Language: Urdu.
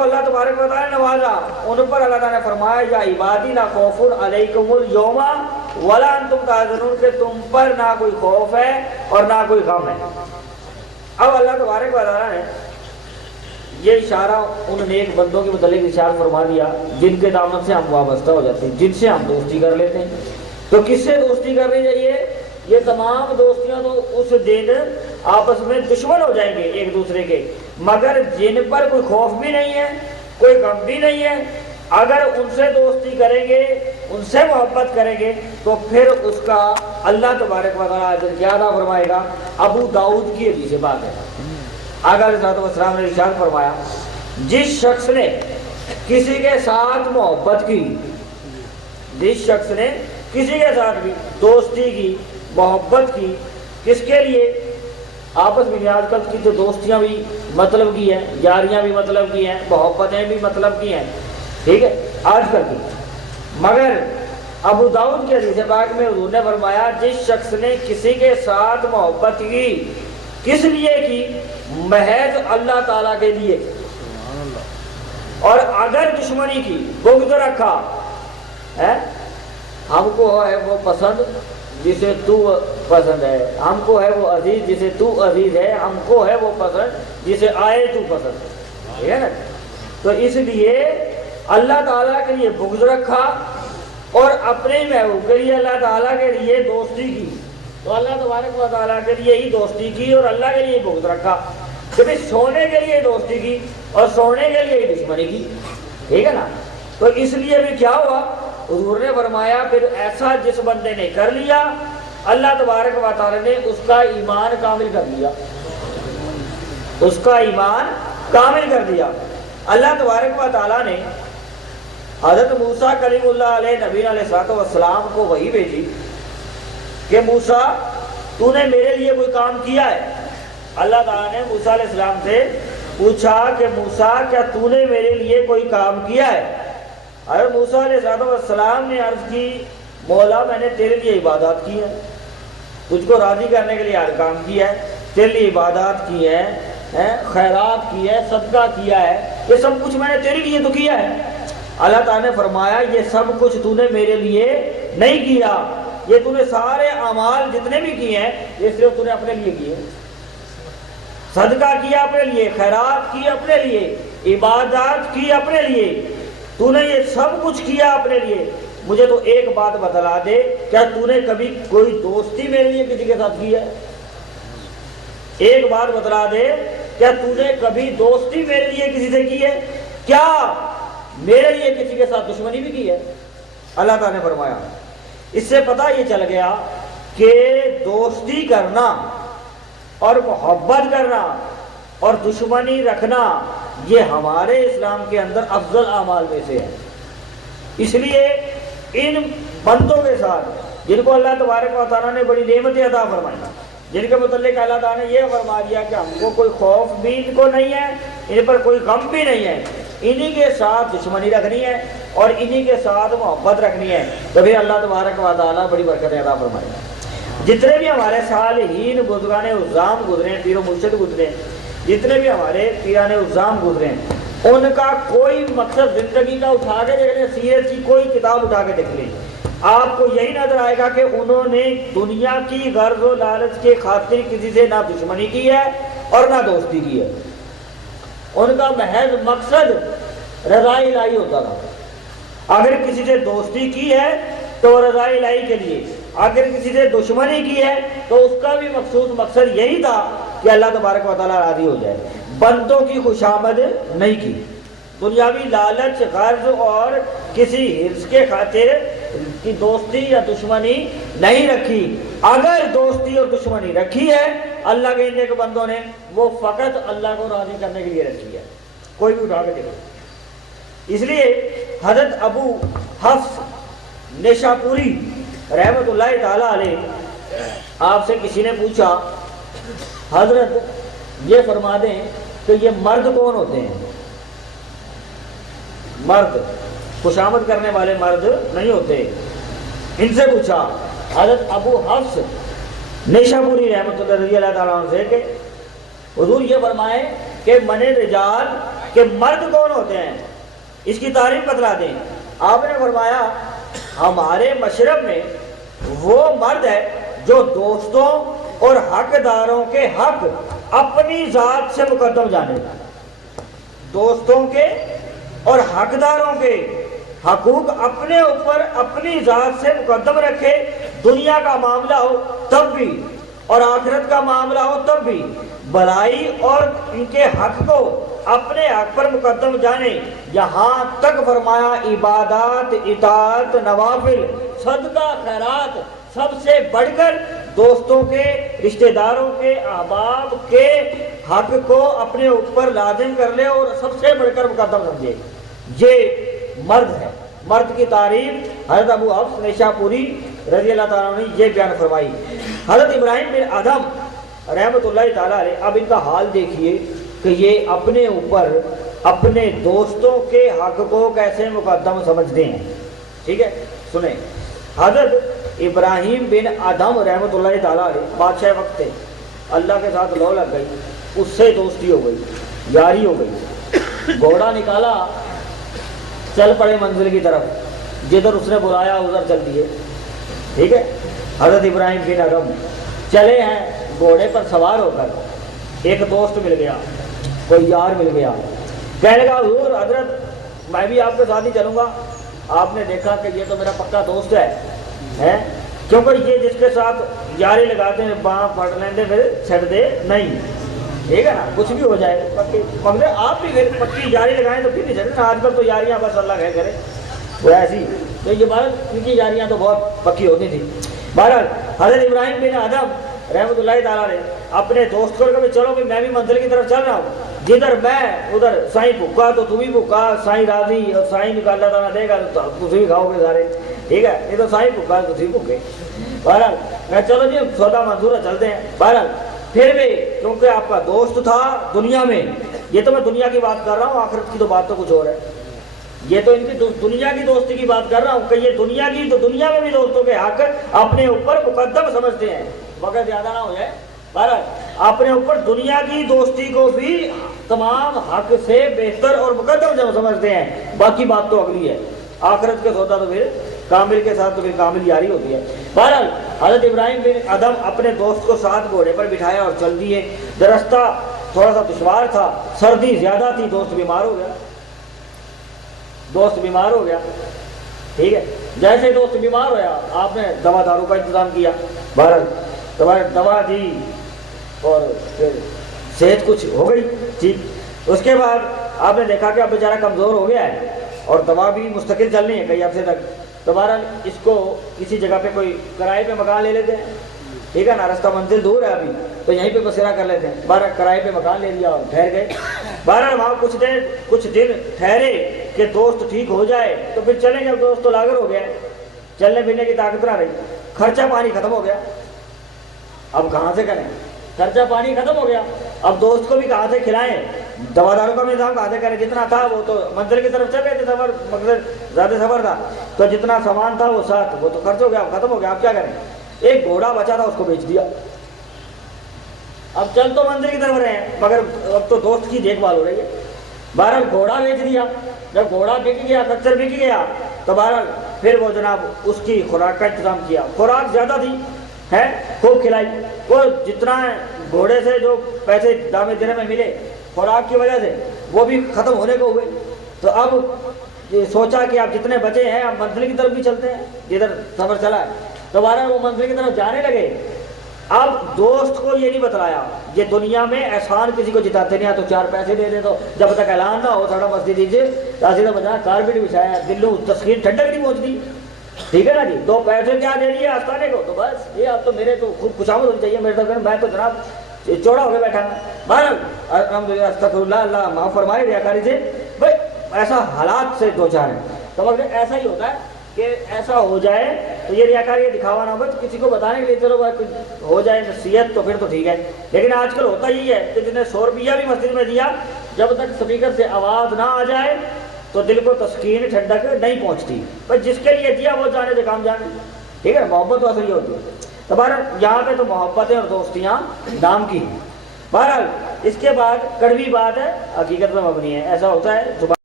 کو اللہ تبارک و تعالیٰ نے نوازا، ان پر اللہ تعالیٰ نے فرمایا یا عبادی لا خوف علیکم اليوم ولا انتم تحزنون، کہ تم پر نہ کوئی خوف ہے اور نہ کوئی غم ہے۔ اب اللہ تبارک و تعالیٰ نے یہ اشارہ ان نیک بندوں کے متعلق ارشاد فرما دیا جن کے دامن سے ہم وابستہ ہو جاتے ہیں، جن سے ہم دوستی کر لیتے ہیں۔ تو کس سے دوستی کرنی چاہیے؟ یہ تمام دوستیاں تو اس دن آپس میں دشمن ہو جائیں گے ایک دوسرے کے، مگر جن پر کوئی خوف بھی نہیں ہے، کوئی غم بھی نہیں ہے، اگر ان سے دوستی کریں گے، ان سے محبت کریں گے تو پھر اس کا اللہ تبارک و تعالیٰ اجر کیا عطا فرمائے گا۔ ابو داؤد کی حدیث بات ہے، آقا علیہ السلام نے ارشاد فرمایا جس شخص نے کسی کے ساتھ محبت کی، جس شخص نے کسی کے ساتھ بھی دوستی کی، محبت کی، کس کے لیے؟ آپس میں آج کل کی تو دوستیاں بھی مطلب کی ہیں، یاریاں بھی مطلب کی ہیں، محبتیں بھی مطلب کی ہیں، ٹھیک ہے آج کل کی، مگر ابو داؤد کے حدیث پاک میں حضور نے فرمایا جس شخص نے کسی کے ساتھ محبت کی، کس لیے کی؟ محض اللہ تعالیٰ کے لیے، اور اگر دشمنی کی، بغض رکھا ہے، ہم کو ہے وہ پسند جسے تو پسند ہے، ہم کو ہے وہ عزیز جسے تو عزیز ہے، ہم کو ہے وہ پسند جسے آئے تو پسند ہے، ٹھیک ہے نا؟ تو اس لیے اللہ تعالیٰ کے لیے بغض رکھا اور اپنے محبوب کے لیے اللہ تعالیٰ کے لیے دوستی کی، تو اللہ تبارک و تعالیٰ کے لیے ہی دوستی کی اور اللہ کے لیے بغض رکھا، کبھی سونے کے لیے دوستی کی اور سونے کے لیے دشمنی کی، ٹھیک ہے نا؟ تو اس لیے بھی کیا ہوا؟ حضور نے فرمایا پھر ایسا جس بندے نے کر لیا اللہ تبارک و تعالیٰ نے اس کا ایمان کامل کر دیا، اس کا ایمان کامل کر دیا۔ اللہ تبارک و تعالیٰ نے حضرت موسیٰ کلیم اللہ علیہ نبی علیہ السلام کو وحی بھیجی کہ موسیٰ تو نے میرے لیے کوئی کام کیا ہے؟ اللہ تعالیٰ نے موسیٰ علیہ السلام سے پوچھا کہ موسیٰ کیا تو نے میرے لیے کوئی کام کیا ہے؟ حضرت موسیٰ علیہ السلام نے عرض کی مولا میں نے تیرے لیے عبادات کی ہے، تجھ کو راضی کرنے کے لیے ہر کام کیا ہے، تیرے لیے عبادات کی ہے، خیرات کی ہے، صدقہ کیا ہے، یہ سب کچھ میں نے تیرے لیے تو کیا ہے۔ اللہ تعالیٰ نے فرمایا یہ سب کچھ تو نے میرے لیے نہیں کیا، یہ تو نے سارے اعمال جتنے بھی کیے ہیں یہ صرف تو نے اپنے لیے کیے، صدقہ کیا اپنے لیے، خیرات کی اپنے لیے، عبادات کی اپنے لیے، تو نے یہ سب کچھ کیا اپنے لیے۔ مجھے تو ایک بات بتلا دے، کیا تو نے کبھی کوئی دوستی میرے لیے کسی کے ساتھ کی ہے؟ ایک بات بتلا دے، کیا تو نے کبھی دوستی میرے لیے کسی سے کی ہے؟ کیا میرے لیے کسی کے ساتھ دشمنی بھی کی ہے؟ اللہ تعالیٰ نے فرمایا اس سے پتہ یہ چل گیا کہ دوستی کرنا اور محبت کرنا اور دشمنی رکھنا یہ ہمارے اسلام کے اندر افضل اعمال میں سے ہے۔ اس لیے ان بندوں کے ساتھ جن کو اللہ تبارک و تعالیٰ نے بڑی نعمتیں عطا فرمائی، جن کے متعلق اللہ تعالیٰ نے یہ فرما دیا کہ ہم کو کوئی خوف بھی ان کو نہیں ہے، ان پر کوئی غم بھی نہیں ہے، انہی کے ساتھ دشمنی رکھنی ہے اور انہی کے ساتھ محبت رکھنی ہے، تو پھر اللہ تبارک و تعالیٰ بڑی برکت عطا فرمائے گا۔ جتنے بھی ہمارے صالحین بزرگان عظام گزرے ہیں، پیر و مرشد گزرے ہیں، جتنے بھی ہمارے پیران عظام گزرے ہیں، ان کا کوئی مقصد زندگی کا اٹھا کے دیکھ لیں، سیرت کی کوئی کتاب اٹھا کے دیکھ لیں، آپ کو یہی نظر آئے گا کہ انہوں نے دنیا کی غرض و لالچ کے خاطر کسی سے نہ دشمنی کی ہے اور نہ دوستی کی ہے۔ ان کا محض مقصد رضا الہی ہوتا تھا۔ اگر کسی سے دوستی کی ہے تو رضا الہی کے لیے، اگر کسی سے دشمنی کی ہے تو اس کا بھی مقصد یہی تھا کہ اللہ تبارک و تعالیٰ راضی ہو جائے، بندوں کی خوشامد نہیں کی، دنیاوی لالچ غرض اور کسی حرص کے خاطر کی دوستی یا دشمنی نہیں رکھی۔ اگر دوستی اور دشمنی رکھی ہے اللہ کے نیک بندوں نے، وہ فقط اللہ کو راضی کرنے کے لیے رکھی ہے، کوئی بھی اٹھا کے دیکھو۔ اس لیے حضرت ابو حفص نیشاپوری رحمت اللہ تعالی علیہ آپ سے کسی نے پوچھا حضرت یہ فرما دیں کہ یہ مرد کون ہوتے ہیں؟ مرد خوشامد کرنے والے مرد نہیں ہوتے، ان سے پوچھا حضرت ابو حفص نیشاپوری رحمت اللہ رضی اللہ تعالیٰ عنہ سے کہ حضور یہ فرمائیں کہ من رجال کہ مرد کون ہوتے ہیں، اس کی تعریف بتلا دیں۔ آپ نے فرمایا ہمارے مشرب میں وہ مرد ہے جو دوستوں اور حقداروں کے حق اپنی ذات سے مقدم جانے، دوستوں کے اور حقداروں کے حقوق اپنے اوپر اپنی ذات سے مقدم رکھے، دنیا کا معاملہ ہو تب بھی اور آخرت کا معاملہ ہو تب بھی، بلائی اور ان کے حق کو اپنے حق پر مقدم جانے، یہاں تک فرمایا عبادات، اطاعت، نوافل، صدقہ، خیرات سب سے بڑھ کر دوستوں کے، رشتہ داروں کے، احباب کے حق کو اپنے اوپر لازم کر لے اور سب سے بڑھ کر مقدم سمجھے۔ یہ مرد ہے۔ مرد کی تعریف حضرت ابو حفص نیشا پوری رضی اللہ تعالیٰ نے یہ بیان فرمائی۔ حضرت ابراہیم بن ادھم رحمۃ اللہ تعالیٰ علیہ، اب ان کا حال دیکھیے کہ یہ اپنے اوپر اپنے دوستوں کے حق کو کیسے مقدم سمجھتے ہیں۔ ٹھیک ہے، سنیں۔ حضرت ابراہیم بن ادھم رحمۃ اللہ تعالیٰ علیہ بادشاہ وقت تھے، اللہ کے ساتھ لو لگ گئی، اس سے دوستی ہو گئی، یاری ہو گئی، گھوڑا نکالا، چل پڑے منزل کی طرف، جدھر اس نے بلایا ادھر چل دیے۔ ٹھیک ہے، حضرت ابراہیم بن ادھم چلے ہیں گھوڑے پر سوار ہو کر، ایک دوست مل گیا، کوئی یار مل گیا، کہنے لگا حضور حضرت میں بھی آپ کے ساتھ ہی چلوں گا۔ آپ نے دیکھا کہ یہ تو میرا پکا دوست ہے، کیونکہ یہ جس کے ساتھ یاری لگاتے ہیں باں پڑ لیندے پھر چھڑ دے نہیں، ٹھیک ہے نا، کچھ بھی ہو جائے پکی، مگر آپ بھی پھر پکی یاری لگائیں تو پھر نہیں چھڑے نا۔ آج کل تو یاریاں بس اللہ خیر کرے وہ ایسی، تو یہ بھارت ان کی یاریاں تو بہت پکی ہوتی تھی۔ بہرحال حضرت ابراہیم بن ادھم رحمۃ اللہ تعالیٰ نے اپنے دوست کو کہا چلو بھی میں بھی منزل کی طرف چل رہا ہوں، جدھر میں ادھر سائیں بھوکا تو تو بھی بھوکا، سائیں راضی اور سائیں کو اللہ تعالیٰ دے گا تو تم بھی کھاؤ گے سارے، ٹھیک ہے، یہ تو سائیں بھوکا تو بھوکے۔ بہرحال میں چلو جی سودا منظور ہے، چلتے ہیں۔ بہرحال پھر بھی کیونکہ آپ کا دوست تھا دنیا میں، یہ تو میں دنیا کی بات کر رہا ہوں، آخرت کی تو بات تو کچھ اور ہے، یہ تو ان کی دنیا کی دوستی کی بات کر رہا ہوں کہ یہ دنیا کی تو دنیا میں بھی دوستوں کے حق اپنے اوپر مقدم سمجھتے ہیں، وقت زیادہ نہ ہو جائے۔ بہرحال اپنے اوپر دنیا کی دوستی کو بھی تمام حق سے بہتر اور مقدم سمجھتے ہیں، باقی بات تو اگلی ہے، آخرت کے سودا تو پھر کامل کے ساتھ تو پھر کامل یاری ہوتی ہے۔ بہرحال حضرت ابراہیم بن ادھم اپنے دوست کو ساتھ گھوڑے پر بٹھایا اور چل دیے۔ رستہ تھوڑا سا دشوار تھا، سردی زیادہ تھی، دوست بیمار ہو گیا، ٹھیک ہے، جیسے دوست بیمار ہوا آپ نے دوا دارو کا انتظام کیا، بہرحال دوا دی اور پھر صحت کچھ ہو گئی ٹھیک۔ اس کے بعد آپ نے دیکھا کہ اب بیچارہ کمزور ہو گیا ہے اور دوا بھی مستقل چلنی ہے کئی عرصے تک، تو بہرحال اس کو کسی جگہ پہ کوئی کرائے پہ مکان لے لیتے ہیں، ٹھیک ہے نا، رستہ منزل دور ہے ابھی تو یہیں پہ بسیرا کر لیتے ہیں۔ بہرحال کرائے پہ مکان لے لیا اور ٹھہر گئے۔ بہرحال وہاں کچھ دن ٹھہرے کہ دوست ٹھیک ہو جائے تو پھر چلیں گے، دوست تو لاغر ہو گیا، چلنے پھرنے کی طاقت نہ رہی، خرچہ پانی ختم ہو گیا، اب کہاں سے کریں، خرچہ پانی ختم ہو گیا، اب دوست کو بھی کہاں سے کھلائیں، دوا داروں کا بھی انتظام کہاں سے کریں، جتنا تھا وہ تو منزل کی طرف چل رہے تھے، سفر مقصد زیادہ سفر تھا تو جتنا سامان تھا وہ ساتھ وہ تو خرچ ہو گیا، ختم ہو گیا، اب کیا کریں۔ ایک گھوڑا بچا تھا اس کو بیچ دیا، اب چل تو منزل کی طرف رہے ہیں مگر اب تو دوست کی دیکھ بھال ہو رہی ہے، بہرحال گھوڑا بیچ دیا۔ جب گھوڑا بک گیا، خچر بک گیا تو بہرحال پھر وہ جناب اس کی خوراک کا انتظام کیا، خوراک زیادہ تھی ہے، خوب کھلائی، وہ جتنا گھوڑے سے جو پیسے دامے دینے میں ملے خوراک کی وجہ سے وہ بھی ختم ہونے کو ہوئے، تو اب یہ سوچا کہ آپ جتنے بچے ہیں آپ منزل کی طرف بھی چلتے ہیں جدھر سفر چلا ہے، تو بہرحال وہ منزل کی طرف جانے لگے۔ اب دوست کو یہ نہیں بتلایا، یہ دنیا میں احسان کسی کو جتاتے نہیں، تو 4 پیسے دے دے تو جب تک اعلان نہ ہو تھوڑا مسجد دیجیے، تاثیر بجا کارپیٹ بچھایا، دلو تسکین ٹھنڈک نہیں پہنچتی، ٹھیک ہے نا جی، 2 پیسے کیا دے دیے آستانے کو، تو بس یہ اب تو میرے تو خوب خوشامد ہونی چاہیے میرے تو، میں تو جناب چوڑا ہو کے بیٹھا ہوں۔ بہرحال الحمدللہ استغفر اللہ، اللہ معاف فرمائے ریاکاری سے، بھائی ایسا حالات سے دو چار ہیں، تو مگر ایسا ہی ہوتا ہے کہ ایسا ہو جائے تو یہ ریاکاری یہ دکھاوا نہ ہو، بس کسی کو بتانے کے لیے چلو ہو جائے نصیحت تو پھر تو ٹھیک ہے، لیکن آج کل ہوتا یہی ہے کہ جس نے 100 روپیہ بھی مسجد میں دیا، جب تک سپیکر سے آواز نہ آ جائے تو دل کو تسکین ٹھنڈک نہیں پہنچتی، بس جس کے لیے دیا وہ جانے دے کام جانے، ٹھیک ہے، محبت تو اصل یہ ہوتی ہے۔ تو بہرحال یہاں پہ تو محبتیں اور دوستیاں نام کی ہیں۔ بہرحال اس کے بعد کڑوی بات ہے حقیقت میں مبنی ہے. ایسا ہوتا ہے.